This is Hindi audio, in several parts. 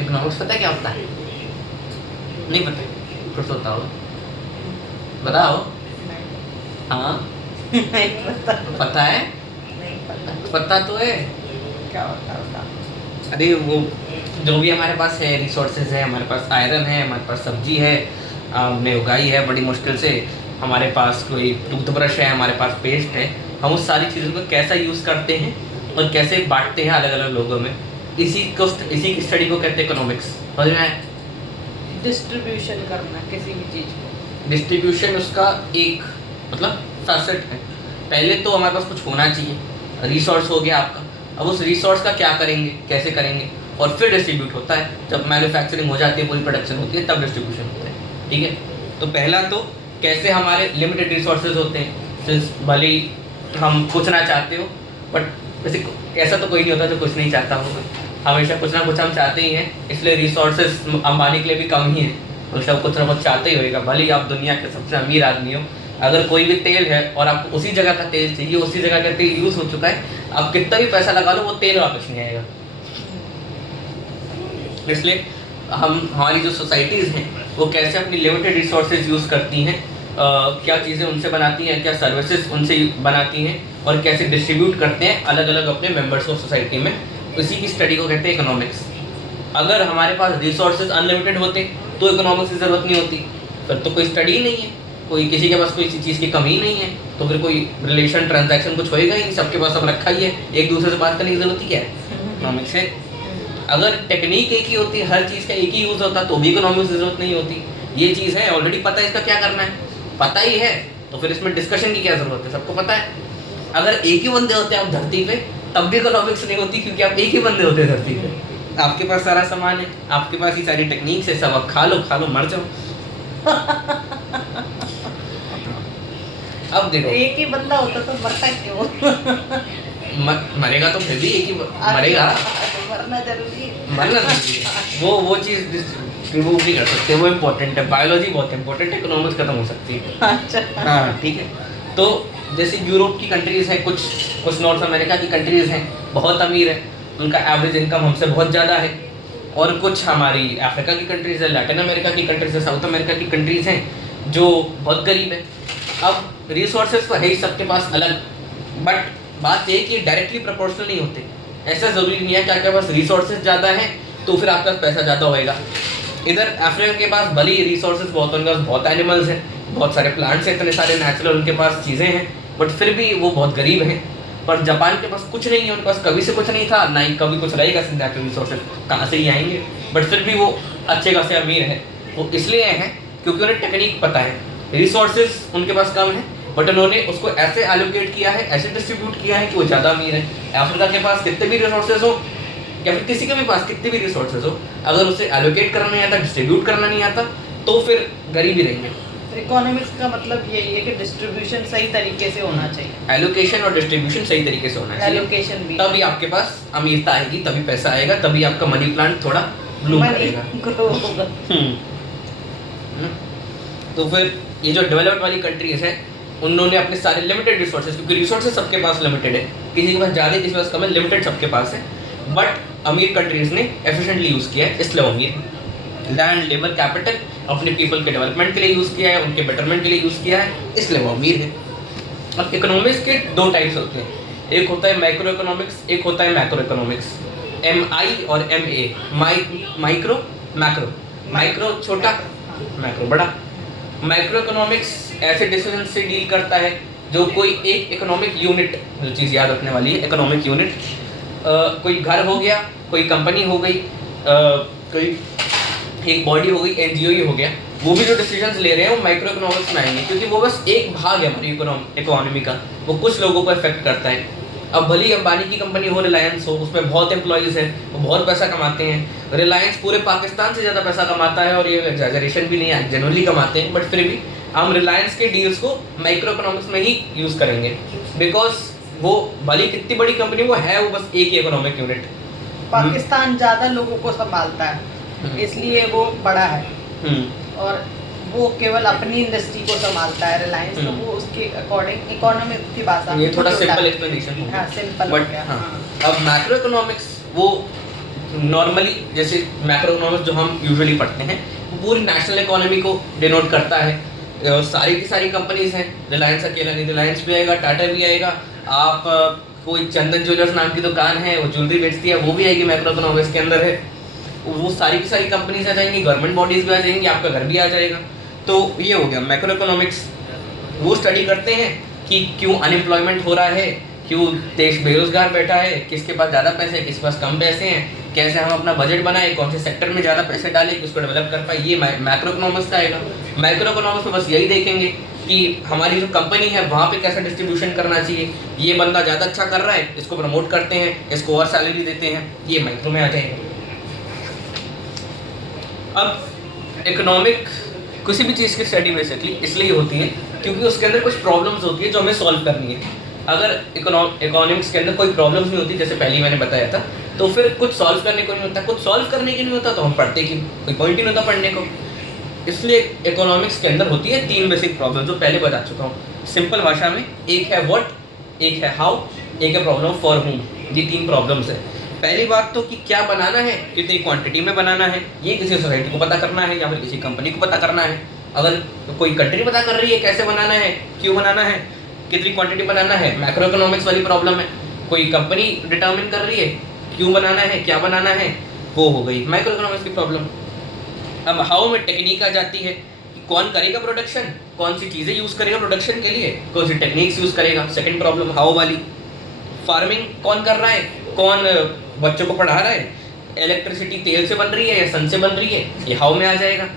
इकोनॉमिक्स पता है क्या होता है? नहीं पता? कुछ होता होगा, बताओ। हाँ नहीं पता। पता है? नहीं पता। पता तो है। क्या होता होगा? अरे वो जो भी हमारे पास है, रिसोर्सेज है, हमारे पास आयरन है, हमारे पास सब्जी है, हमने उगाई है बड़ी मुश्किल से, हमारे पास कोई टूथब्रश है, हमारे पास पेस्ट है, हम उस सारी चीज़ों को कैसा यूज़ करते हैं और कैसे बांटते हैं अलग अलग लोगों में, इसी की स्टडी को कहते हैं इकोनॉमिक्स। समझ में आया? डिस्ट्रीब्यूशन करना किसी भी चीज को। डिस्ट्रीब्यूशन उसका एक मतलब फैसेट है। पहले तो हमारे पास कुछ होना चाहिए, रिसोर्स हो गया आपका, अब उस रिसोर्स का क्या करेंगे, कैसे करेंगे, और फिर डिस्ट्रीब्यूट होता है। जब मैन्युफैक्चरिंग हो जाती है, पूरी प्रोडक्शन होती है, तब डिस्ट्रीब्यूशन होता है। ठीक है, तो पहला तो कैसे हमारे लिमिटेड रिसोर्सेज होते हैं, भले ही हम कुछ ना चाहते हो, बट वैसे ऐसा तो कोई नहीं होता जो कुछ नहीं चाहता होगा, हमेशा कुछ ना कुछ हम चाहते ही हैं। इसलिए रिसोर्सेज अंबानी के लिए भी कम ही है, मतलब कुछ ना कुछ चाहते ही होएगा। भले ही आप दुनिया के सबसे अमीर आदमी हो, अगर कोई भी तेल है और आपको उसी जगह का तेल चाहिए, उसी जगह का तेल यूज़ हो चुका है, आप कितना भी पैसा लगा लो वो तेल वापस नहीं आएगा। इसलिए हमारी जो सोसाइटीज़ हैं वो कैसे अपनी लिमिटेड रिसोर्सेज यूज़ करती हैं, क्या चीज़ें उनसे बनाती हैं, क्या सर्विसेज उनसे बनाती हैं, और कैसे डिस्ट्रीब्यूट करते हैं अलग अलग अपने मेंबर्स ऑफ सोसाइटी में, इसी की स्टडी को कहते हैं इकोनॉमिक्स। अगर हमारे पास रिसोर्सेज अनलिमिटेड होते तो इकोनॉमिक्स की ज़रूरत नहीं होती, फिर तो कोई स्टडी ही नहीं है, कोई किसी के पास कोई चीज़ की कमी ही नहीं है, तो फिर कोई रिलेशन ट्रांजैक्शन कुछ होएगा ही नहीं, सबके पास सब रखा ही है, एक दूसरे से बात करने की ज़रूरत ही क्या है इकोनॉमिक्स से। अगर टेक्निक एक ही होती, हर चीज़ का एक ही यूज़ होता, तो भी इकोनॉमिक्स की ज़रूरत नहीं होती। ये चीज़ है, ऑलरेडी पता है इसका क्या करना है, पता ही है, तो फिर इसमें डिस्कशन की क्या ज़रूरत है, सबको पता है। अगर एक ही बंदे होते आप धरती पे, तब भी इकोनॉमिक्स नहीं होती, क्योंकि आप एक ही बंदे होते हैं धरती पे, आपके पास सारा सामान है, आपके पास ही सारी टेक्निक्स है, सब आप खा लो मर जाओ। अब देखो, एक ही बंदा होता तो मरता क्यों? मरेगा तो फिर भी एक ही मरेगा, मरना जरूरी है। मरना जरूरी है, वो चीज़ रिमूव नहीं कर सकते, वो इम्पोर्टेंट है। बायोलॉजी बहुत इंपॉर्टेंट है, इकोनॉमिक्स खत्म हो सकती है। अच्छा, हाँ ठीक है। तो जैसे यूरोप की कंट्रीज़ हैं, कुछ नॉर्थ अमेरिका की कंट्रीज़ हैं, बहुत अमीर है, उनका एवरेज इनकम हमसे बहुत ज़्यादा है, और कुछ हमारी अफ्रीका की कंट्रीज़ है, लैटिन अमेरिका की कंट्रीज़ है, साउथ अमेरिका की कंट्रीज़ हैं जो बहुत गरीब है। अब रिसोर्सेज तो है ही सबके पास अलग, बट बात ये कि डायरेक्टली प्रोपोर्शनल नहीं होते। ऐसा ज़रूरी नहीं है कि आपके पास रिसोर्सेज ज़्यादा हैं तो फिर आपका पैसा ज़्यादा होएगा। इधर अफ्रीका के पास भले ही रिसोर्सेज बहुत, उनके पास बहुत एनिमल्स हैं, बहुत सारे प्लांट्स हैं, इतने सारे नेचुरल उनके पास चीज़ें हैं, बट फिर भी वो बहुत गरीब हैं। पर जापान के पास कुछ नहीं है, उनके पास कभी से कुछ नहीं था, ना ही कभी कुछ रहेगा, नेचुरल रिसोर्सेज कहाँ से ही आएंगे, बट फिर भी वो अच्छे खासे अमीर हैं। वो इसलिए हैं क्योंकि उन्हें टेक्निक पता है, रिसोर्सेज उनके पास कम है, बट उन्होंने उसको ऐसे एलोकेट किया है, ऐसे डिस्ट्रीब्यूट किया है कि वो ज़्यादा अमीर है। अफ्रीका के पास कितने भी रिसोर्सेज हो, या फिर किसी के भी पास कितने भी रिसोर्सेज हो, अगर उसे एलोकेट करना नहीं आता, डिस्ट्रीब्यूट करना नहीं आता, तो फिर गरीब ही रहेंगे। इकोनॉमिक्स का मतलब यही है कि डिस्ट्रीब्यूशन सही तरीके से होना चाहिए, एलोकेशन और डिस्ट्रीब्यूशन सही तरीके से होना चाहिए, एलोकेशन भी, तभी आपके पास अमीरता आएगी, तभी पैसा आएगा, तभी आपका मनी प्लांट थोड़ा ब्लूम करेगा, ग्रो होगा। तो फिर ये जो डेवलप्ड वाली कंट्रीज है, उन्होंने अपने सारे लिमिटेड रिसोर्सेज, क्योंकि रिसोर्सेज सबके पास लिमिटेड है, किसी के पास ज़्यादा किसी के पास कम है, लिमिटेड सबके पास है, बट अमीर कंट्रीज ने एफिशिएंटली यूज़ किया है, इसलिए वो अमीर है। लैंड, लेबर, कैपिटल अपने पीपल के डेवलपमेंट के लिए यूज़ किया है, उनके बेटरमेंट के लिए यूज़ किया है, इसलिए वो अमीर है। अब इकोनॉमिक्स के दो टाइप्स होते हैं, एक होता है माइक्रो इकोनॉमिक्स, एक होता है मैक्रो इकोनॉमिक्स। MI और MA, माइक्रो मैक्रो, माइक्रो छोटा, मैक्रो बड़ा। माइक्रो इकोनॉमिक्स ऐसे डिसीजन से डील करता है जो कोई एक इकोनॉमिक यूनिट, जो चीज़ याद रखने वाली है, इकोनॉमिक यूनिट, कोई घर हो गया, कोई कंपनी हो गई, कोई एक बॉडी हो गई, NGO ही हो गया, वो भी जो डिसीजंस ले रहे हैं वो माइक्रो इकोनॉमिक्स में आएंगे, क्योंकि वो बस एक भाग है हमारी इकोनॉमी का, वो कुछ लोगों को इफेक्ट करता है। अब भले ही अंबानी की कंपनी हो, रिलायंस हो, उसमें बहुत एम्प्लॉयज़ हैं, वो बहुत पैसा कमाते हैं, रिलायंस पूरे पाकिस्तान से ज़्यादा पैसा कमाता है, और ये एग्जैजरेशन भी नहीं है, जनरली कमाते हैं, बट फिर भी हम रिलायंस के डील्स को माइक्रो इकोनॉमिक्स में ही यूज़ करेंगे, बिकॉज वो भले ही कितनी बड़ी कंपनी वो है, वो बस एक ही इकोनॉमिक यूनिट। पाकिस्तान ज़्यादा लोगों को संभालता है, इसलिए वो बड़ा है, और वो केवल अपनी इंडस्ट्री को संभालता है रिलायंस, तो वो उसके अकॉर्डिंग इकोनॉमिक्स की भाषा में ये थोड़ा सिंपल एक्सप्लेनेशन हाँ, सिंपल बट हाँ। अब मैक्रो इकोनॉमिक्स वो नॉर्मली जैसे मैक्रो इकोनॉमिक्स जो हम यूजुअली पढ़ते हैं वो पूरी नेशनल इकोनॉमी को डिनोट करता है। सारी की सारी कंपनीज हैं, रिलायंस अकेला नहीं, रिलायंस भी आएगा, टाटा भी आएगा, आप कोई चंदन ज्वेलर्स नाम की दुकान है वो ज्वेलरी बेचती है वो भी आएगी, मैक्रो इकोनॉमिक्स के अंदर है। वो सारी की सारी कंपनीज आ जाएंगी, गवर्नमेंट बॉडीज भी आ जाएंगी, आपका घर भी आ जाएगा। तो ये हो गया मैक्रो इकोनॉमिक्स। वो स्टडी करते हैं कि क्यों अनएम्प्लॉयमेंट हो रहा है, क्यों देश बेरोजगार बैठा है, किसके पास ज़्यादा पैसे हैं, किसके पास कम पैसे हैं, कैसे हम अपना बजट बनाए, कौन से सेक्टर में ज़्यादा पैसे डालें कि उसको डेवलप कर पाए, ये मैक्रो इकोनॉमिक्स का आएगा। मैक्रो इकोनॉमिक्स में बस यही देखेंगे कि हमारी जो कंपनी है वहाँ पे कैसा डिस्ट्रीब्यूशन करना चाहिए, ये बंदा ज़्यादा अच्छा कर रहा है इसको प्रमोट करते हैं, इसको और सैलरी देते हैं, ये मैक्रो में आ जाएगा। अब इकोनॉमिक किसी भी चीज़ की स्टडी बेसिकली इसलिए होती है क्योंकि उसके अंदर कुछ प्रॉब्लम्स होती है जो हमें सॉल्व करनी है। अगर इकोनॉमिक्स के अंदर कोई प्रॉब्लम्स नहीं होती, जैसे पहले मैंने बताया था, तो फिर कुछ सॉल्व करने को नहीं होता। कुछ सॉल्व करने के नहीं होता तो हम पढ़ते कि कोई पॉइंट ही नहीं होता पढ़ने को। इसलिए इकोनॉमिक्स के अंदर होती है 3 बेसिक प्रॉब्लम जो पहले बता चुका हूँ सिंपल भाषा में। एक है व्हाट, एक है हाउ, एक है प्रॉब्लम फॉर हुम। ये 3 प्रॉब्लम्स है। पहली बात तो कि क्या बनाना है, कितनी क्वांटिटी में बनाना है, ये किसी सोसाइटी को पता करना है या फिर किसी कंपनी को पता करना है। अगर कोई कंट्री पता कर रही है कैसे बनाना है, क्यों बनाना है, कितनी क्वांटिटी बनाना है, मैक्रो इकोनॉमिक्स वाली प्रॉब्लम है। कोई कंपनी डिटर्मिन कर रही है क्यों बनाना है, क्या बनाना है, वो हो गई माइक्रो इकोनॉमिक्स की प्रॉब्लम। अब हाउ में टेक्निक आ जाती है कि कौन करेगा प्रोडक्शन, कौन सी चीज़ें यूज़ करेगा प्रोडक्शन के लिए, कौन सी टेक्निक्स यूज़ करेगा, सेकंड प्रॉब्लम हाउ वाली। फार्मिंग कौन कर रहा है, कौन बच्चों को पढ़ा रहा है, इलेक्ट्रिसिटी तेल से बन रही है या सन से बन रही है, ये हाउ में आ जाएगा।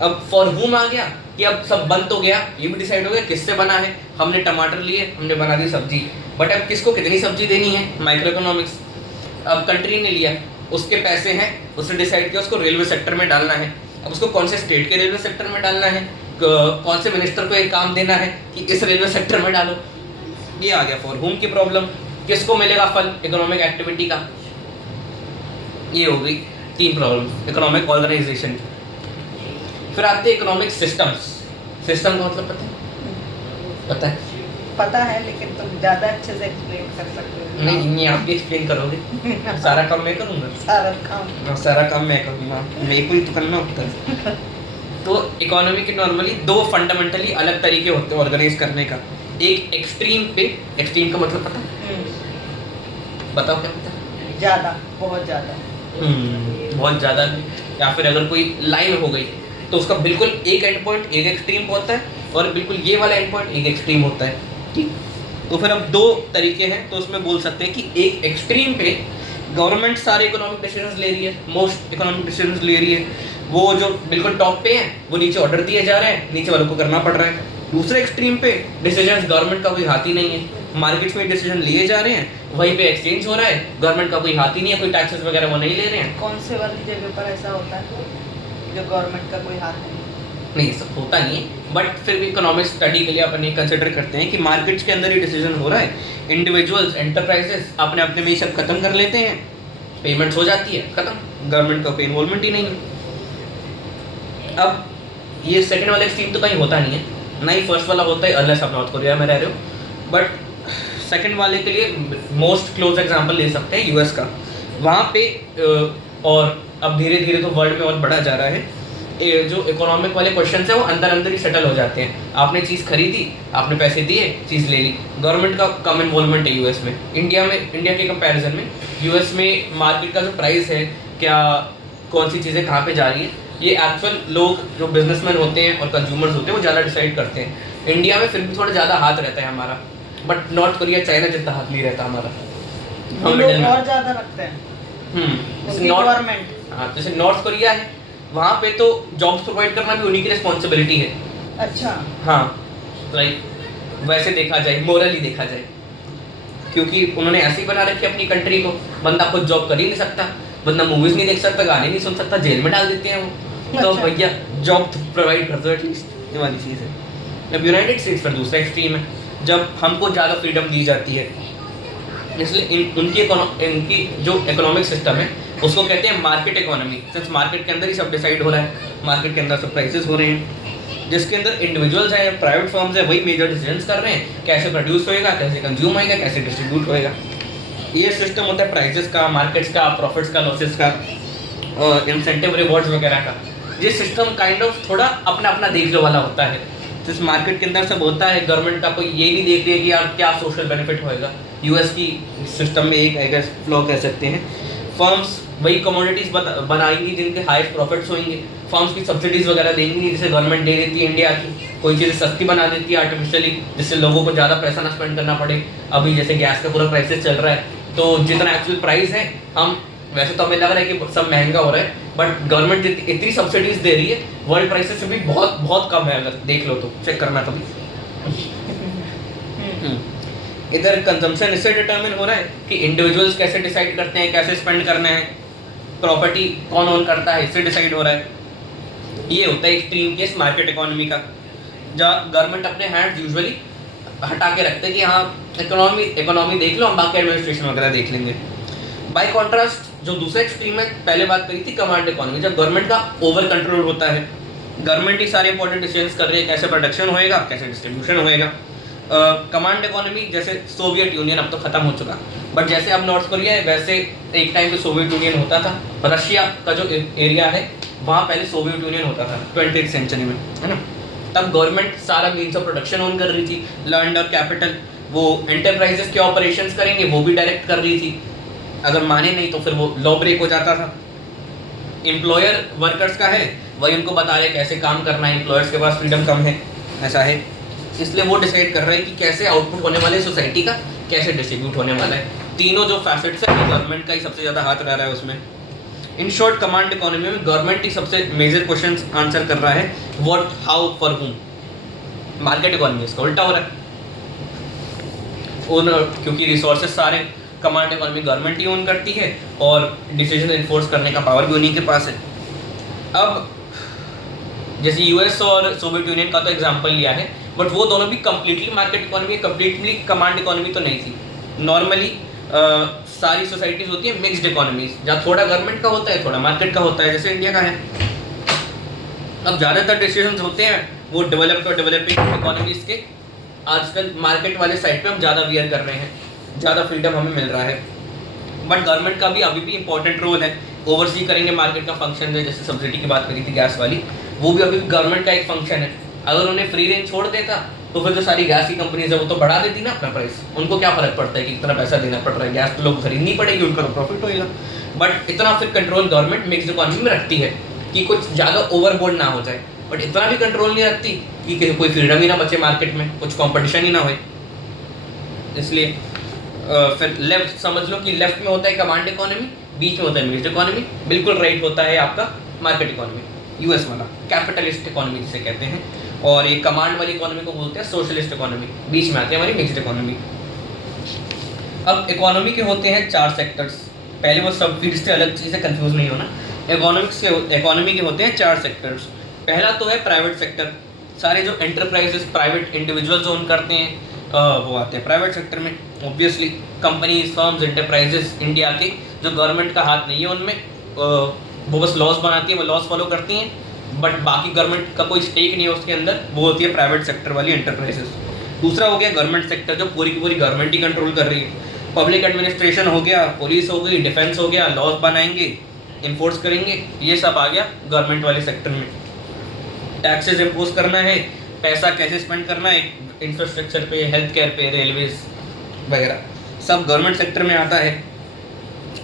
अब फॉर हुम आ गया कि अब सब बन तो गया, ये भी डिसाइड हो गया किससे बना है, हमने टमाटर लिए, हमने बना दी सब्जी, बट अब किसको कितनी सब्जी देनी है, माइक्रो इकोनॉमिक्स। अब कंट्री ने लिया, उसके पैसे हैं, उसने डिसाइड किया उसको रेलवे सेक्टर में डालना है। अब उसको कौन से स्टेट के रेलवे सेक्टर में डालना है, कौन से मिनिस्टर को एक काम देना है कि इस रेलवे सेक्टर में डालो, ये आ गया फॉर हुम की प्रॉब्लम। किसको मिलेगा फल इकोनॉमिक एक्टिविटी का, ये हो गई 3 प्रॉब्लम इकोनॉमिक ऑर्गेनाइजेशन की। फिर आते हैं इकोनॉमिक सिस्टम्स। सिस्टम का मतलब पता है? पता है लेकिन तुम ज़्यादा अच्छे से एक्सप्लेन कर सकते हो। नहीं आप भी एक्सप्लेन करोगे, सारा काम मैं करूँगा। सारा काम मैं करूँगा, मेरे को ही तो करना होता है। तो इकोनॉमी के नॉर्मली 2 फंडामेंटली अलग तरीके होते हैं ऑर्गेनाइज करने का। एक एक्सट्रीम पे, एक्सट्रीम का मतलब पता है? बताओ क्या पता है? ज़्यादा, बहुत ज़्यादा। बहुत ज़्यादा, या फिर अगर कोई लाइन हो गई तो उसका बिल्कुल एक एंड पॉइंट एक एक्सट्रीम होता है और बिल्कुल ये वाला एंड पॉइंट एक एक्सट्रीम होता है। ठीक, तो फिर अब 2 तरीके हैं। तो उसमें बोल सकते हैं कि एक एक्सट्रीम पे गवर्नमेंट सारे इकोनॉमिक डिसीजंस ले रही है, मोस्ट इकोनॉमिक डिसीजंस ले रही है, वो जो बिल्कुल टॉप पे हैं वो नीचे ऑर्डर दिए जा रहे हैं, नीचे वालों को करना पड़ रहा है। दूसरे एक्सट्रीम पे डिसीजंस गवर्नमेंट का कोई हाथ ही नहीं है, मार्केट्स में डिसीजन लिए जा रहे हैं, वहीं पे एक्सचेंज हो रहा है, गवर्नमेंट का कोई हाथ ही नहीं है, कोई टैक्सेस वगैरह वो नहीं ले रहे हैं। कौन से वाली जगह पर ऐसा होता है जो गवर्नमेंट का कोई हाथ नहीं, सब होता नहीं है, बट फिर भी इकोनॉमिक स्टडी के लिए अपन ये कंसिडर करते हैं कि मार्केट्स के अंदर ही डिसीजन हो रहा है, इंडिविजुअल्स एंटरप्राइजेस अपने अपने में ये सब खत्म कर लेते हैं, पेमेंट्स हो जाती है, खत्म, गवर्नमेंट का कोई इन्वॉल्वमेंट ही नहीं है। अब ये सेकंड वाला एक्सट्रीम तो कहीं होता नहीं है, ना ही फर्स्ट वाला होता है अनलेस आप नॉर्थ कोरिया में रह रहे हो। बट सेकंड वाले के लिए मोस्ट क्लोज एग्जांपल ले सकते हैं यूएस का। वहाँ पे और अब धीरे धीरे तो वर्ल्ड में और बढ़ा जा रहा है, जो इकोनॉमिक वाले क्वेश्चन है वो अंदर अंदर ही सेटल हो जाते हैं। आपने चीज़ खरीदी, आपने पैसे दिए, चीज़ ले ली, गवर्नमेंट का कम इन्वॉल्वमेंट है यूएस में। इंडिया के कंपैरिजन में यूएस में मार्केट का जो प्राइस है, क्या कौन सी चीज़ें कहाँ पे जा रही है, ये एक्चुअल लोग जो बिजनेसमैन होते हैं और कंज्यूमर्स होते हैं वो ज़्यादा डिसाइड करते हैं। इंडिया में फिर भी थोड़ा ज़्यादा हाथ रहता है हमारा, बट नॉर्थ कोरिया चाइना जितना हाथ नहीं रहता हमारा, हम लोग और ज़्यादा रखते हैं। गवर्नमेंट, हाँ, जैसे नॉर्थ कोरिया है वहाँ पे तो जॉब्स प्रोवाइड करना भी उन्हीं की रिस्पॉन्सिबिलिटी है। अच्छा, हाँ, लाइक वैसे देखा जाए, मोरली देखा जाए, क्योंकि उन्होंने ऐसे ही बना रखी अपनी कंट्री को, बंदा खुद जॉब कर ही नहीं सकता, बंदा मूवीज नहीं देख सकता, गाने नहीं सुन सकता, जेल में डाल देते हैं वो। तो भैया जॉब प्रोवाइड कर दो एटलीस्ट, ये वाली चीज़ है। अब यूनाइटेड स्टेट्स पर दूसरा एक्सट्रीम है, जब हमको ज़्यादा फ्रीडम दी जाती है, इसलिए इनकी जो इकोनॉमिक सिस्टम है उसको कहते हैं मार्केट इकोनॉमी। सिंस मार्केट के अंदर ही सब डिसाइड हो रहा है, मार्केट के अंदर सब प्राइसेस हो रहे हैं, जिसके अंदर इंडिविजुअल्स हैं, प्राइवेट फर्म्स हैं, वही मेजर डिसीजंस कर रहे हैं, कैसे प्रोड्यूस होएगा, कैसे कंज्यूम होएगा, कैसे डिस्ट्रीब्यूट होएगा। ये सिस्टम होता है प्राइसेस का, मार्केट्स का, प्रॉफिट्स का, लॉसेस का, इंसेंटिव रिवॉर्ड्स वगैरह का। ये सिस्टम काइंड ऑफ थोड़ा अपना अपना देख लो वाला होता है। जिस मार्केट के अंदर सब होता है, गवर्नमेंट का कोई ये नहीं देख रही है कि यार क्या सोशल बेनिफिट होएगा। यूएस की सिस्टम में एक आई गेस फ्लॉ कह सकते हैं, फर्म्स वही कमोडिटीज़ बनाएंगी जिनके हाईएस्ट प्रॉफिट्स होंगे, फर्म्स की सब्सिडीज़ वगैरह देंगी जैसे गवर्नमेंट दे देती है इंडिया की, कोई चीज़ें सस्ती बना देती है आर्टिफिशियली जिससे लोगों को ज़्यादा पैसा ना स्पेंड करना पड़े। अभी जैसे गैस का पूरा प्राइसेस चल रहा है, तो जितना एक्चुअल प्राइस है, हम वैसे तो हमें लग रहा है कि सब महंगा हो रहा है, बट गवर्नमेंट इतनी सब्सिडीज दे रही है वर्ल्ड प्राइसेस से भी बहुत बहुत कम है। अगर देख लो तो चेक करना कभी। इधर कंजम्पशन इससे डिटरमिन हो रहा है कि इंडिविजुअल्स कैसे डिसाइड करते हैं कैसे स्पेंड करना है, प्रॉपर्टी कौन ओन करता है इससे डिसाइड हो रहा है। ये होता है एक्सट्रीम केस मार्केट इकोनॉमी का, जहाँ गवर्नमेंट अपने हैंड्स यूजुअली हटा के रखते हैं कि हाँ इकोनॉमी देख लो, हम बाकी एडमिनिस्ट्रेशन वगैरह देख लेंगे। बाय कॉन्ट्रास्ट जो दूसरा एक्सट्रीम है, पहले बात करी थी कमांड इकोनॉमी, जब गवर्नमेंट का ओवर कंट्रोल होता है, गवर्नमेंट ही सारे इंपॉर्टेंट डिसीजंस कर रही है कैसे प्रोडक्शन होएगा, कैसे डिस्ट्रीब्यूशन होएगा। कमांड इकोनॉमी जैसे सोवियत यूनियन अब तो खत्म हो चुका, बट जैसे अब नॉर्थ कोरिया है वैसे एक टाइम पे सोवियत यूनियन होता था। रशिया का जो एरिया है वहाँ पहले सोवियत यूनियन होता था 20th सेंचुरी में, है ना। तब गवर्नमेंट सारा मीन्स ऑफ प्रोडक्शन ऑन कर रही थी, लैंड और कैपिटल, वो एंटरप्राइजेस के ऑपरेशंस करेंगे वो भी डायरेक्ट कर रही थी, अगर माने नहीं तो फिर वो लॉ ब्रेक हो जाता था। एम्प्लॉयर वर्कर्स का है, वही उनको बता रहे कैसे काम करना है, एम्प्लॉयर्स के पास फ्रीडम कम है, ऐसा है, इसलिए वो डिसाइड कर रहे हैं कि कैसे आउटपुट होने वाले सोसाइटी का कैसे डिस्ट्रीब्यूट होने वाला है। तीनों जो फैसेट्स है गवर्नमेंट का ही सबसे ज़्यादा हाथ रह रहा है उसमें। इन शॉर्ट कमांड इकोनॉमी में गवर्नमेंट ही सबसे मेजर क्वेश्चन आंसर कर रहा है, व्हाट, हाउ, फॉर हुम। मार्केट इकोनॉमी इसका उल्टा हो रहा है, क्योंकि रिसोर्सेज सारे कमांड इकोनॉमी गवर्नमेंट ही ओन करती है और डिसीजन इन्फोर्स करने का पावर भी उन्हीं के पास है। अब जैसे यूएस और सोवियत यूनियन का तो एग्जांपल लिया है, बट वो दोनों भी completely market economy, completely command economy तो नहीं थी। नॉर्मली सारी सोसाइटीज होती है मिक्स्ड इकोनॉमीज, जहाँ थोड़ा गवर्नमेंट का होता है थोड़ा मार्केट का होता है, जैसे इंडिया का है। अब ज़्यादातर डिसीजंस होते हैं वो डेवलप्ड और डेवलपिंग इकोनॉमीज के, आजकल मार्केट वाले साइड पे हम ज़्यादा वियर कर रहे हैं, ज़्यादा फ्रीडम हमें मिल रहा है। बट गवर्नमेंट का भी अभी भी इंपॉर्टेंट रोल है, ओवरसी करेंगे मार्केट का फंक्शन है, जैसे सब्सिडी की बात करी थी गैस वाली, वो भी अभी गवर्नमेंट का एक फंक्शन है। अगर उन्हें फ्री रेंज छोड़ देता तो फिर जो सारी गैस की कंपनीज है वो तो बढ़ा देती ना अपना प्राइस, उनको क्या फ़र्क पड़ता है कि कितना पैसा देना पड़ रहा है, गैस तो लोग खरीदनी पड़ेगी, उनका तो प्रॉफिट होएगा। बट इतना फिर कंट्रोल गवर्नमेंट मिक्स्ड इकोनॉमी में रखती है कि कुछ ज़्यादा ओवरबोर्ड ना हो जाए, बट इतना भी कंट्रोल नहीं रखती कि कोई फ्रीडम ही ना बचे मार्केट में, कुछ कॉम्पिटिशन ही ना हो। इसलिए फिर लेफ्ट समझ लो कि लेफ्ट में होता है कमांड इकोनॉमी, बीच में होता है मिक्स्ड इकोनॉमी, बिल्कुल राइट होता है आपका मार्केट इकोनॉमी, यूएस वाला कैपिटलिस्ट इकोनॉमी जिसे कहते हैं, और ये कमांड वाली इकोनॉमी को बोलते हैं सोशलिस्ट इकोनॉमी, बीच में आती है हमारी मिक्स्ड इकोनॉमी। अब इकोनॉमी के होते हैं 4 सेक्टर्स, पहले वो सब फिर से अलग चीज़ें कंफ्यूज नहीं होना। इकोनॉमी के होते हैं 4 सेक्टर्स। पहला तो है प्राइवेट सेक्टर, सारे जो एंटरप्राइजेस प्राइवेट इंडिविजुअल्स ओन करते हैं वो आते हैं प्राइवेट सेक्टर में। Obviously companies, firms, enterprises India के जो गवर्नमेंट का हाथ नहीं है उनमें, वो बस लॉस बनाती है, वो लॉस फॉलो करती हैं, बट बाकी गवर्नमेंट का कोई स्टेक नहीं है उसके अंदर, वो होती है प्राइवेट सेक्टर वाली एंटरप्राइजेस। दूसरा हो गया गवर्नमेंट सेक्टर, जो पूरी की पूरी गवर्नमेंट ही कंट्रोल कर रही है, पब्लिक एडमिनिस्ट्रेशन हो गया, पुलिस हो गई, डिफेंस हो गया, लॉस बनाएंगे, इन्फोर्स करेंगे, ये सब आ गया गवर्नमेंट वाले सेक्टर में। टैक्सेस इम्पोज करना है, पैसा कैसे स्पेंड करना है इंफ्रास्ट्रक्चर पे, हेल्थ केयर पे, रेलवेज वगैरह, सब गवर्नमेंट सेक्टर में आता है।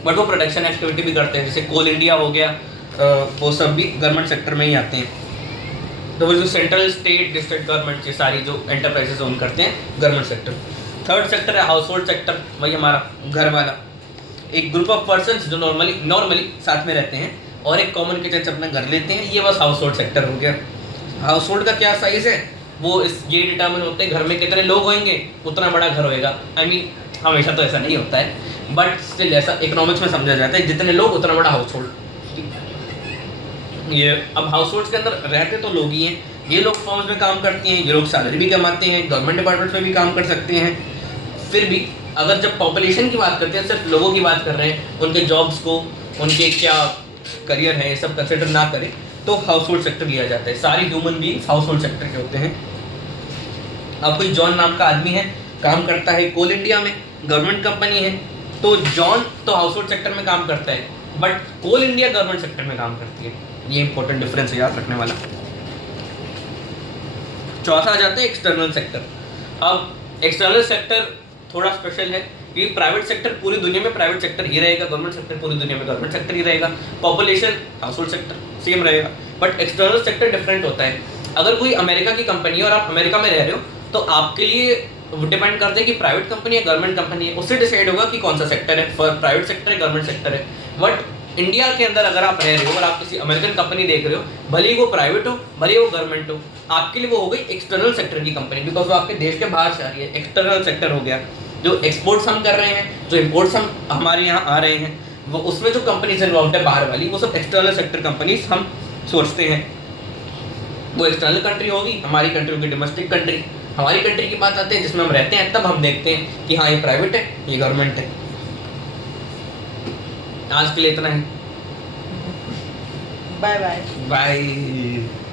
बट वो प्रोडक्शन एक्टिविटी भी करते हैं, जैसे कोल इंडिया हो गया, वो सब भी गवर्नमेंट सेक्टर में ही आते हैं। तो वो जो सेंट्रल, स्टेट, डिस्ट्रिक्ट गवर्नमेंट, ये सारी जो एंटरप्राइजेस ओन करते हैं गवर्नमेंट सेक्टर। थर्ड सेक्टर है हाउस होल्ड सेक्टर, वही हमारा घर वाला, एक ग्रुप ऑफ पर्सन्स जो नॉर्मली साथ में रहते हैं और एक कॉमन किचन से अपना घर लेते हैं, ये बस हाउस होल्ड सेक्टर हो गया। हाउस होल्ड का क्या साइज़ है वो ये डिटर्मिन होते हैं घर में कितने लोग होंगे उतना बड़ा घर होएगा। आई मीन हमेशा तो ऐसा नहीं होता है, बट स्टिल ऐसा इकोनॉमिक्स में समझा जाता है, जितने लोग उतना बड़ा हाउस होल्ड। ये अब हाउस होल्ड्स के अंदर रहते तो लोग ही हैं, ये लोग फर्म्स में काम करते हैं, ये लोग सैलरी भी कमाते हैं, गवर्नमेंट डिपार्टमेंट्स में भी काम कर सकते हैं। फिर भी अगर जब पॉपुलेशन की बात करते हैं, सिर्फ लोगों की बात कर रहे हैं, उनके जॉब्स को, उनके क्या करियर है, ये सब कंसिडर ना करें तो हाउस होल्ड सेक्टर लिया जाता है। सारे human beings house hold sector के होते हैं। अब कोई जॉन नाम का आदमी है, काम करता है कोल इंडिया में, गवर्नमेंट कंपनी है, तो जॉन तो हाउस होल्ड सेक्टर में काम करता है, but Coal India government sector में काम करती है। ये इंपॉर्टेंट डिफरेंस है याद रखने वाला। चौथा आ जाता है एक्सटर्नल सेक्टर। अब एक्सटर्नल सेक्टर थोड़ा स्पेशल है, क्योंकि प्राइवेट सेक्टर पूरी दुनिया में प्राइवेट सेक्टर ही रहेगा, गवर्नमेंट सेक्टर पूरी दुनिया में गवर्नमेंट सेक्टर ही रहेगा, population house hold sector same रहेगा, बट एक्सटर्नल सेक्टर डिफरेंट होता है। अगर कोई अमेरिका की कंपनी है और आप अमेरिका में रह रहे हो, तो आपके लिए डिपेंड करते हैं कि प्राइवेट कंपनी है गवर्नमेंट कंपनी है, उससे डिसाइड होगा कि कौन सा सेक्टर है, प्राइवेट सेक्टर है गवर्नमेंट सेक्टर है। बट इंडिया के अंदर अगर आप रह रहे हो और आप किसी अमेरिकन कंपनी देख रहे हो, भले ही वो प्राइवेट हो भले ही वो गवर्नमेंट हो, आपके लिए वो हो गई एक्सटर्नल सेक्टर की कंपनी, बिकॉज वो आपके देश के बाहर से आ रही है। एक्सटर्नल सेक्टर हो गया जो एक्सपोर्ट्स हम कर रहे हैं, जो इम्पोर्ट्स हम हमारे यहाँ आ रहे हैं, वो उसमें जो कंपनीज इन्वॉल्व है बाहर वाली, वो सब एक्सटर्नल सेक्टर कंपनीज हम सोचते हैं। वो एक्सटर्नल कंट्री होगी, हमारी कंट्री होगी डोमेस्टिक कंट्री। हमारी कंट्री की बात आते हैं जिसमें हम रहते हैं, तब हम देखते हैं कि हाँ ये प्राइवेट है ये गवर्नमेंट है। आज के लिए इतना ही, बाय बाय। बाय।